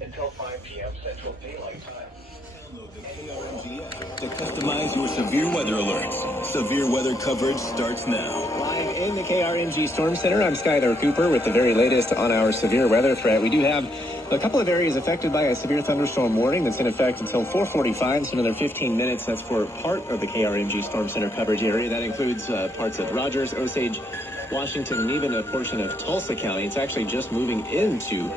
until 5 p.m. Central Daylight Time. Download the KRMG app to customize your severe weather alerts. Severe weather coverage starts now. Live in the KRMG Storm Center, I'm Skylar Cooper with the very latest on our severe weather threat. We do have a couple of areas affected by a severe thunderstorm warning that's in effect until 4:45. It's another 15 minutes. That's for part of the KRMG Storm Center coverage area. That includes parts of Rogers, Osage, Washington, and even a portion of Tulsa County. It's actually just moving into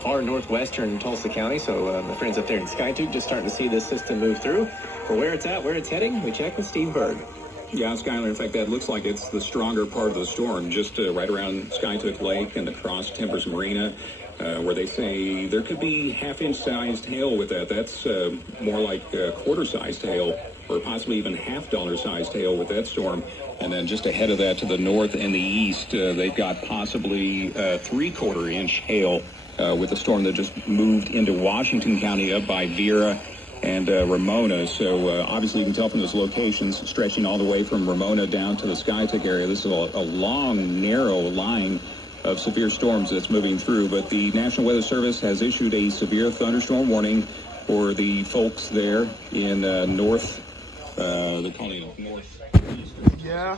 far northwestern Tulsa County. So my friends up there in Skytube just starting to see this system move through. For where it's at, where it's heading, we check with Steve Berg. Yeah, Skylar, in fact, that looks like it's the stronger part of the storm, just right around Skytook Lake and across Timbers Marina, where they say there could be half-inch sized hail with that. That's more like quarter-sized hail, or possibly even half-dollar sized hail with that storm. And then just ahead of that to the north and the east, they've got possibly three-quarter-inch hail with the storm that just moved into Washington County up by Vera and Ramona. So obviously you can tell from those locations stretching all the way from Ramona down to the Skytook area. This is a long, narrow line of severe storms that's moving through. But the National Weather Service has issued a severe thunderstorm warning for the folks there in they're calling it north. Yeah.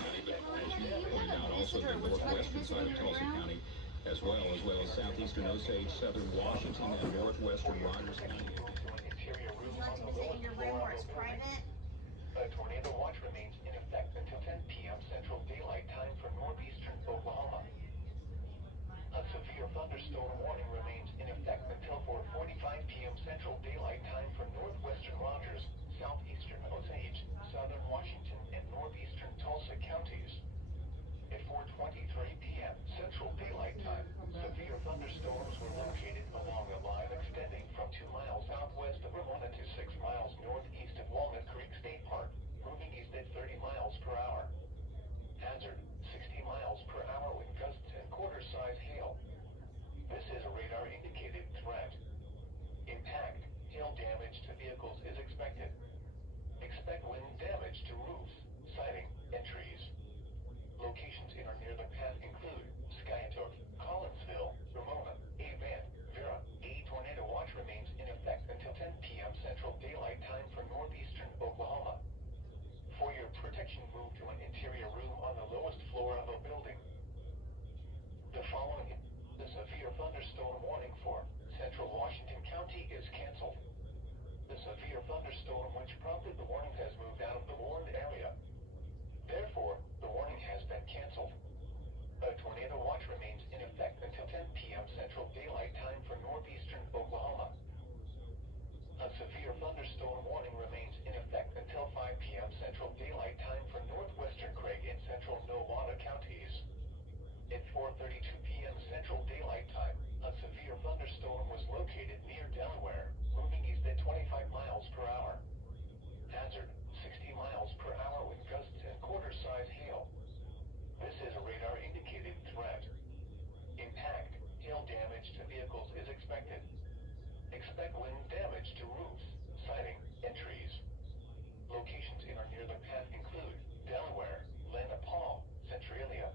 Also the northwestern side of Tulsa County, as well as southeastern Osage, southern Washington, and northwestern Rogers County. A tornado watch remains in effect until 10 p.m. Central Daylight Time for northeastern Oklahoma. A severe thunderstorm warning remains in effect until 4:45 p.m. Central Daylight Time for northwestern Rogers, southeastern Osage, southern Washington, and northeastern Tulsa counties. At 4:23 p.m. Central Daylight Time, severe thunderstorms were located along a line extending from 2 miles southwest of Ramona to 6 miles northeast of Walnut Creek State Park, moving east at 30 miles per hour. Hazard, 60 miles per hour with gusts and quarter-size hail. This is a radar-indicated threat. Impact, hail damage to vehicles is expected. Expect wind damage to roofs, siding, and trees. Locations in or near the path include Skytook, Collinsville, Ramona, Van, Vera. A tornado watch remains in effect until 10 p.m. Central Daylight Time for northeastern Oklahoma. For your protection, move to an interior room on the lowest floor of a building. The following is the severe thunderstorm warning for Central Washington County is canceled. The severe thunderstorm which prompted the warning has moved out of the warned area. Therefore, the warning has been canceled. A tornado watch remains in effect until 10 p.m. Central Daylight Time for northeastern Oklahoma. A severe thunderstorm warning remains in effect until 5 p.m. Central Daylight Time for northwestern Craig and central Nowata counties. At 4:32 p.m. Central Daylight Time, a severe thunderstorm was located near Delaware, moving east at 25 miles per hour. Hazard, 60 miles per hour with gusts and quarter-size hail. This is a radar-indicated threat. Impact, hail damage to vehicles is expected. Expect wind damage to roofs, siding, and trees. Locations in or near the path include Delaware, Lenapaw, Centralia.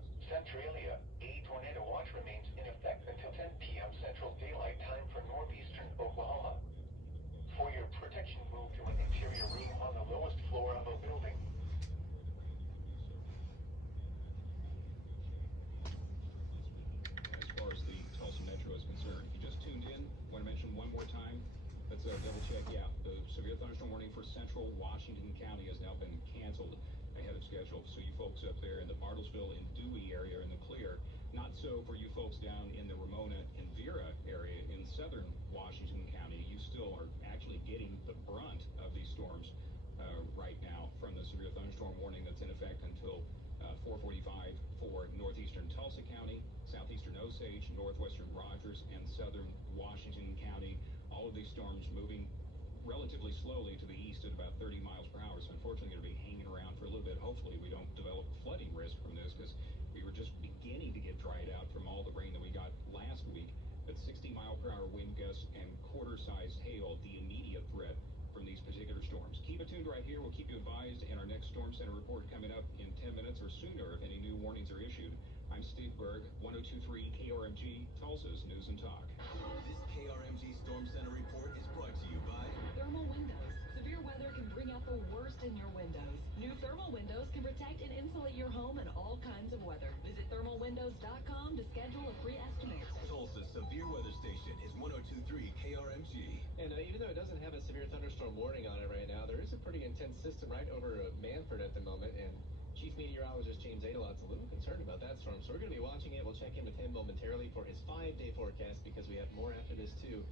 A tornado watch remains in effect until 10 p.m. Central Daylight Time for northeastern Oklahoma. For your protection, move to an interior room on the lowest floor of a building. As far as the Tulsa Metro is concerned, if you just tuned in, want to mention one more time, let's double check. Yeah, the severe thunderstorm warning for central Washington County has now been canceled ahead of schedule. So you folks up there in the Bartlesville and Dewey area are in the clear. Not so for you folks down in the Ramona and Vera area in southern Washington County. You still are actually getting the brunt of these storms right now from the severe thunderstorm warning that's in effect until 4:45 for northeastern Tulsa County, southeastern Osage, northwestern Rogers, and southern Washington County. All of these storms moving relatively slowly to the east at about 30 miles per hour. So unfortunately going to be hanging around for a little bit. Hopefully we don't develop flooding risk from this, because we were just beginning to get dried out from all the rain that we got last week. But 60-mile-per-hour wind gusts and quarter-sized hail, the immediate threat from these particular storms. Keep it tuned right here. We'll keep you advised in our next Storm Center report coming up in 10 minutes or sooner if any new warnings are issued. I'm Steve Berg, 102.3 KRMG, Tulsa's News and Talk. This KRMG in your windows. New thermal windows can protect and insulate your home in all kinds of weather. Visit thermalwindows.com to schedule a free estimate. Tulsa's severe weather station is 102.3 KRMG. And even though it doesn't have a severe thunderstorm warning on it right now, there is a pretty intense system right over Manford at the moment, and Chief Meteorologist James Adelot's a little concerned about that storm, so we're going to be watching it. We'll check in with him momentarily for his 5-day forecast, because we have more after this too,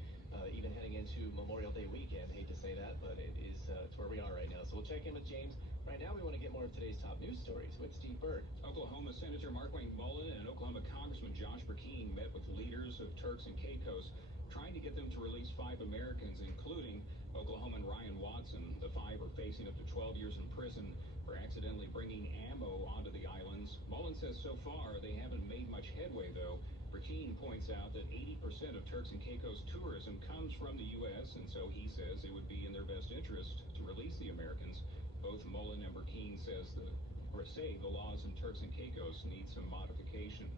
even heading into Memorial Day weekend. Hate to say that, but it is it's where we are right now. So we'll check in with James. Right now we want to get more of today's top news stories with Steve Byrd. Oklahoma Senator Markwayne Mullin and Oklahoma Congressman Josh Burkeen met with leaders of Turks and Caicos, trying to get them to release 5 Americans, including Oklahoman Ryan Watson. The 5 are facing up to 12 years in prison for accidentally bringing ammo onto the islands. Mullin says so far they haven't made much headway, though. Burkeen points out that 80% of Turks and Caicos tourism comes from the U.S., and so he says it would be in their best interest to release the Americans. Both Mullin and Burkeen say the laws in Turks and Caicos need some modification.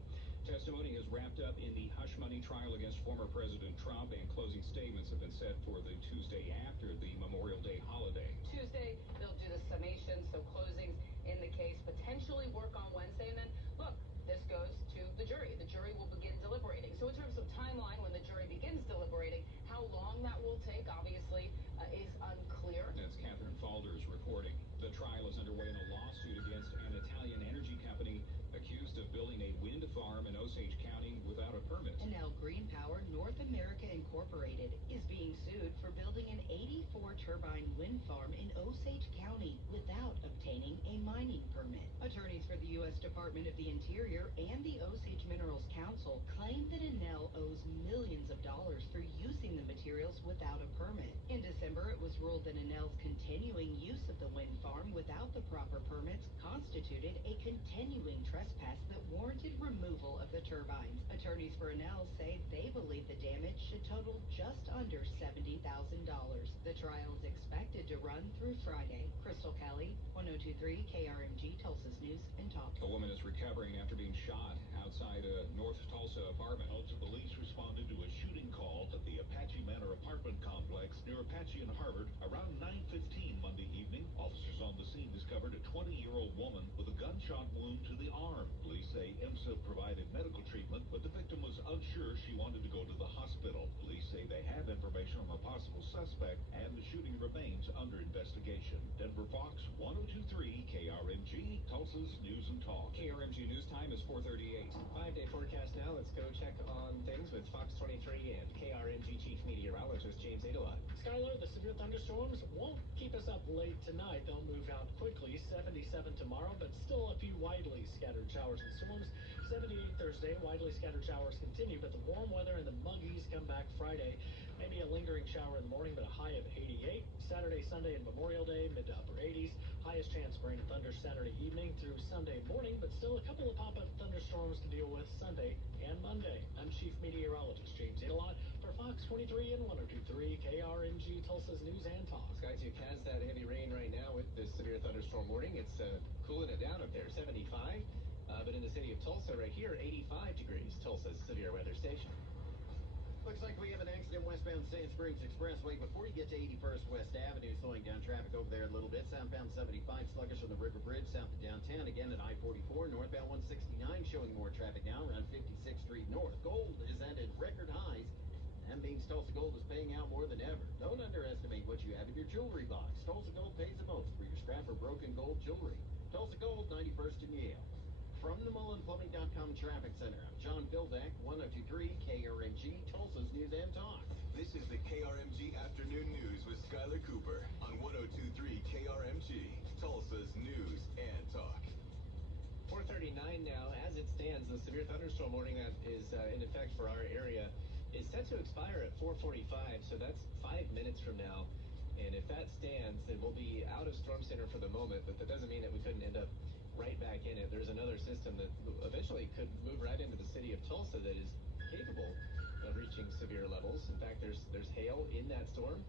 Testimony is wrapped up in the hush money trial against former President Trump, and closing statements have been set for the Tuesday after the Memorial Day holiday. Tuesday, they'll do the summation, so closings in the case, potentially work on Wednesday, and then, look, this goes to the jury. The jury will begin deliberating. So in terms of timeline, when the jury begins deliberating, how long that will take, obviously, is unclear. That's Catherine Falders reporting. The trial is underway in a lawsuit against an Italian energy company accused of building a wind farm in Osage County without a permit. And now Green Power North America Incorporated is being sued for building an 84-turbine wind farm in Osage County without obtaining a mining permit. Attorneys for the U.S. Department of the Interior and the Osage Minerals Council claim that Enel owes millions of dollars for using the materials without a permit. In December, it was ruled that Enel's continuing use of the wind farm without the proper permits constituted a continuing trespass that warranted removal of the turbines. Attorneys for Enel say they believe the damage should total just under $70,000. The trial is expected to run through Friday. Crystal Kelly, 102.3 KRMG, Tulsa's News and Talk. A woman is recovering after being shot outside a North Tulsa apartment. Tulsa police responded to a shooting call at the Apache Manor apartment complex near Apache and Harvard around 9:15 Monday evening. Officers on the scene discovered a 20-year-old woman with a gunshot wound to the arm. Police say IMSA provided medical treatment, but the victim was unsure she wanted to go to the hospital. Police say they have information on a possible suspect, and the shooting remains under investigation. Denver Fox 102.3 KRMG, Tulsa's News and Talk. KRMG News Time is 4:38. 5-day forecast now. Let's go check on things with Fox 23 and KRMG Chief Meteorologist James Adelot. Skylar, the severe thunderstorms won't keep us up late tonight. They'll move out quickly. 77 tomorrow, but still a few widely scattered showers and storms. 78 Thursday, widely scattered showers continue, but the warm weather and the muggies come back Friday. Maybe a lingering shower in the morning, but a high of 88. Saturday, Sunday, and Memorial Day, mid to upper 80s. Highest chance of rain and thunder Saturday evening through Sunday morning, but still a couple of pop-up thunderstorms to deal with Sunday and Monday. I'm Chief Meteorologist James Adelot for Fox 23 and 102.3 KRMG, Tulsa's News and Talk. Skyview has that heavy rain right now with this severe thunderstorm warning. It's cooling it down up there, 75. But in the city of Tulsa right here, 85 degrees. Tulsa's severe weather station. Looks like we have an accident westbound Sand Springs Expressway before you get to 81st West Avenue, slowing down traffic over there a little bit. Southbound 75 sluggish on the River Bridge south of downtown. Again at I-44, northbound 169 showing more traffic now around 56th Street North. Gold is at record highs. That means Tulsa Gold is paying out more than ever. Don't underestimate what you have in your jewelry box. Tulsa Gold pays the most for your scrap or broken gold jewelry. Tulsa Gold, 91st and Yale. From the MullenPlumbing.com Traffic Center, I'm John Bildak, 102.3 KRMG, Tulsa's News and Talk. This is the KRMG Afternoon News with Skylar Cooper on 102.3 KRMG, Tulsa's News and Talk. 4:39 now. As it stands, the severe thunderstorm warning that is in effect for our area is set to expire at 4:45, so that's 5 minutes from now. And if that stands, then we'll be out of storm center for the moment, but that doesn't mean that we couldn't end up right back in it. There's another system that eventually could move right into the city of Tulsa that is capable of reaching severe levels. In fact, there's hail in that storm,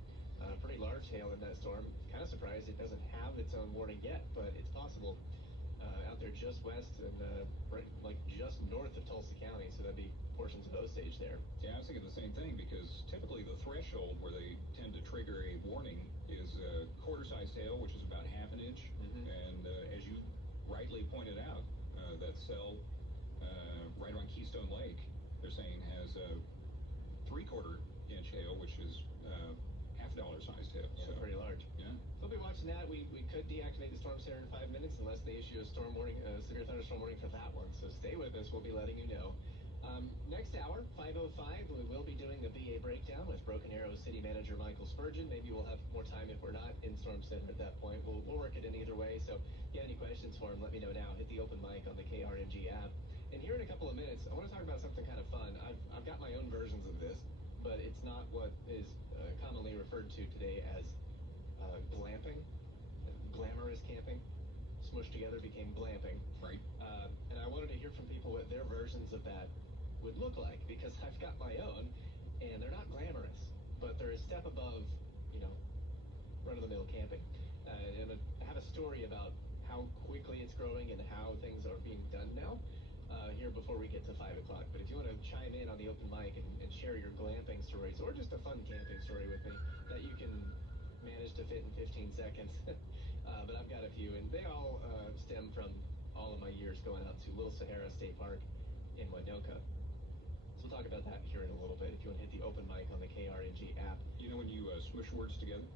pretty large hail in that storm. Kind of surprised it doesn't have its own warning yet, but it's possible out there just west and right, like just north of Tulsa County, so that'd be portions of Osage there. Yeah, I was thinking the same thing, because typically the threshold where they tend to trigger a warning is quarter-sized hail, which is about half an pointed out, that cell right around Keystone Lake, they're saying has a 3/4 inch hail, which is $half size hail. Yeah, So pretty large. Yeah. We'll be watching that. We could deactivate the storm center in 5 minutes unless they issue a storm warning, severe thunderstorm warning for that one. So stay with us. We'll be letting you know. Next hour, 5:05, we will be doing the VA breakdown with Broken Arrow City Manager Michael Spurgeon. Maybe we'll have more time if we're not in Storm Center at that point. We'll work it in either way. So if you have any questions for him, let me know now. Hit the open mic on the KRMG app. And here in a couple of minutes, I want to talk about something kind of fun. I've got my own versions of this, but it's not what is commonly referred to today as glamping, glamorous camping. Smushed together became glamping. Right. And I wanted to hear from people what their versions of that would look like, because I've got my own, and they're not glamorous, but they're a step above, run-of-the-mill camping. And I have a story about how quickly it's growing and how things are being done now here before we get to 5 o'clock. But if you want to chime in on the open mic and share your glamping stories, or just a fun camping story with me that you can manage to fit in 15 seconds. But I've got a few, and they all stem from all of my years going out to Little Sahara State Park in Winoka. So we'll talk about that here in a little bit if you want to hit the open mic on the KRNG app. You know when you smush words together?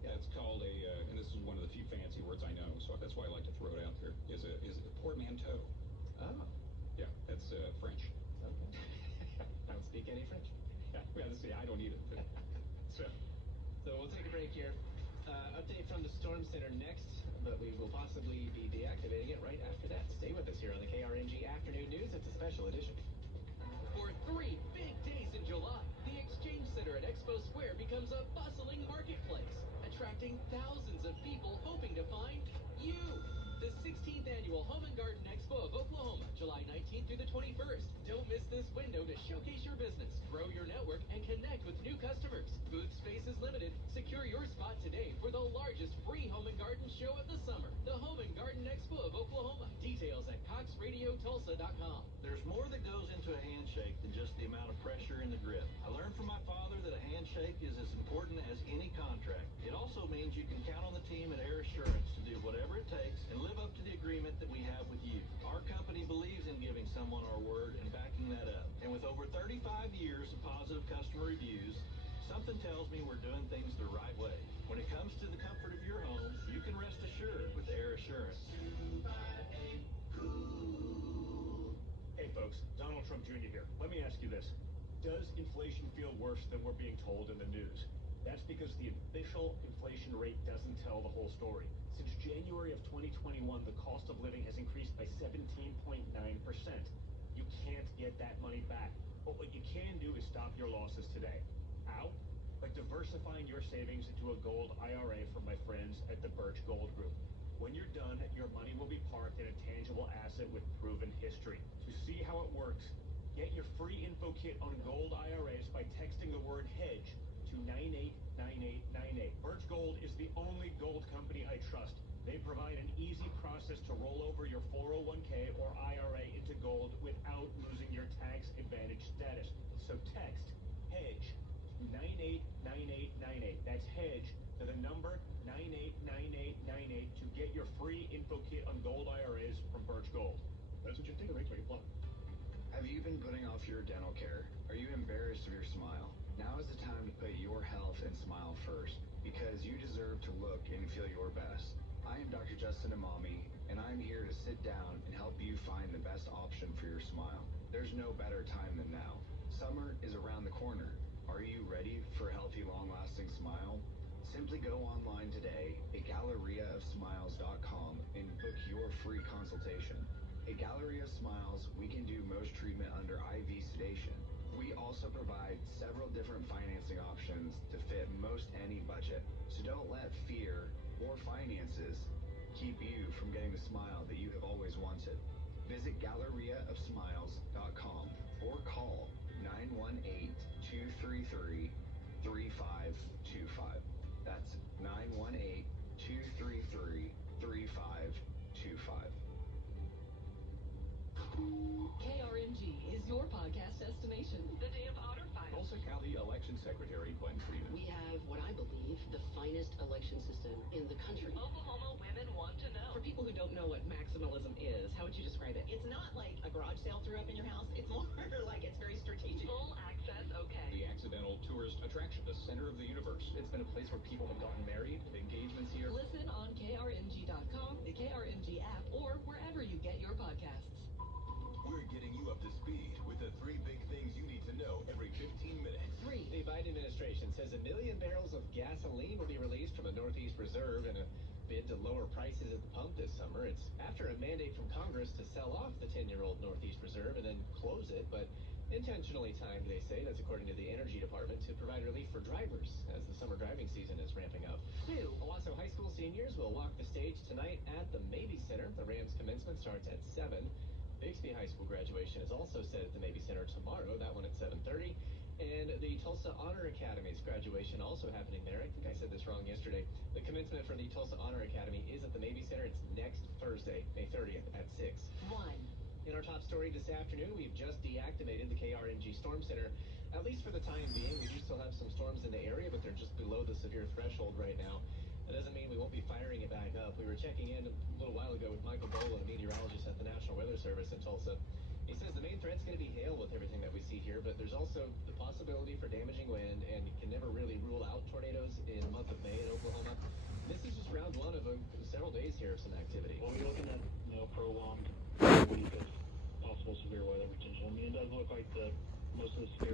Yeah. It's called and this is one of the few fancy words I know, so that's why I like to throw it out there, is a portmanteau. Oh. Yeah, that's French. Okay. I don't speak any French. Yeah, see, I don't either. So we'll take a break here. Update from the Storm Center next, but we will possibly be deactivating it right after that. Stay with us here on the KRMG Afternoon News. It's a special edition. For 3 big days in July, the Exchange Center at Expo Square becomes a bustling marketplace, attracting thousands of people hoping to find you. The 16th Annual Home and Garden Expo of Oklahoma, July 19th through the 21st. Don't miss this window to showcase your business, grow your network, and connect with new customers. Booth space is limited. Secure your spot today for the largest free home and garden show of the summer. The Home and Garden Expo of Oklahoma. Details at coxradiotulsa.com. There's more that goes into a handshake than just the amount of pressure in the grip. I learned from my father that a handshake is as important as any contract. It also means you can count on the team at Air Assurance to do whatever it takes and live up to the agreement that we have with you. Our company believes in giving someone our word and backing that up. And with over 35 years of positive customer reviews, something tells me we're doing things the right way. When it comes to the comfort of your home, you can rest assured with Air Assurance. 258 Cool. Hey folks, Donald Trump Jr. here. Let me ask you this. Does inflation feel worse than we're being told in the news? That's because the official inflation rate doesn't tell the whole story. Since January of 2021, the cost of living has increased by 17.9%. You can't get that money back. But what you can do is stop your losses today. How? By diversifying your savings into a gold IRA from my friends at the Birch Gold Group. When you're done, your money will be parked in a tangible asset with proven history. To see how it works, get your free info kit on gold IRAs by texting the word hedge to 989898. Birch Gold is the only gold company I trust. They provide an easy process to roll over your 401k or IRA into gold without losing your tax advantage status. So text hedge to 989898. That's hedge to the number 989898 to get your free info kit on gold IRAs from Birch Gold. That's what you think of it when you apply. Have you been putting off your dental care? Are you embarrassed of your smile? Now is the time to put your health and smile first, because you deserve to look and feel your best. I am Dr. Justin Imami, and I'm here to sit down and help you find the best option for your smile. There's no better time than now. Summer is around the corner. Are you ready for a healthy, long-lasting smile? Simply go online today at GalleriaofSmiles.com and book your free consultation. At Galleria of Smiles, we can do most treatment under IV sedation. We also provide several different financing options to fit most any budget. So don't let fear or finances keep you from getting the smile that you have always wanted. Visit GalleriaofSmiles.com or call 918-233-3525. That's 918-233-3525. KRMG is your podcast destination. The day of Otter Files. Tulsa County Election Secretary Glenn Freeman. We have what I believe the finest finest election system in the country. Oklahoma women want to know. For people who don't know what maximalism is, how would you describe it? It's not like a garage sale threw up in your house. It's more like it's very strategic. Full access, okay. The accidental tourist attraction, the center of the universe. It's been a place where people have gotten married, engagements here. Listen on krmg.com, the KRMG app, or wherever you get your podcasts. We're getting you up to speed with the 3 big things you need to know every 15 minutes. 3. The Biden administration says 1 million barrels of gasoline will be released from the Northeast Reserve in a bid to lower prices at the pump this summer. It's after a mandate from Congress to sell off the 10-year-old Northeast Reserve and then close it, but intentionally timed, they say. That's according to the Energy Department, to provide relief for drivers as the summer driving season is ramping up. 2. Owasso High School seniors will walk the stage tonight at the Mabee Center. The Rams commencement starts at 7. Bixby High School graduation is also set at the Mabee Center tomorrow, that one at 7:30. And the Tulsa Honor Academy's graduation also happening there. I think I said this wrong yesterday. The commencement for the Tulsa Honor Academy is at the Mabee Center. It's next Thursday, May 30th at 6. 1. In our top story this afternoon, we've just deactivated the KRMG Storm Center, at least for the time being. We do still have some storms in the area, but they're just below the severe threshold right now. That doesn't mean we won't be firing it back up. We were checking in a little while ago with Michael Boland, a meteorologist at the National Weather Service in Tulsa. He says the main threat's going to be hail with everything that we see here, but there's also the possibility for damaging wind, and you can never really rule out tornadoes in the month of May in Oklahoma. This is just round one of several days here of some activity. Well, we're looking at, prolonged week of possible severe weather potential. I mean, it does look like most of the severe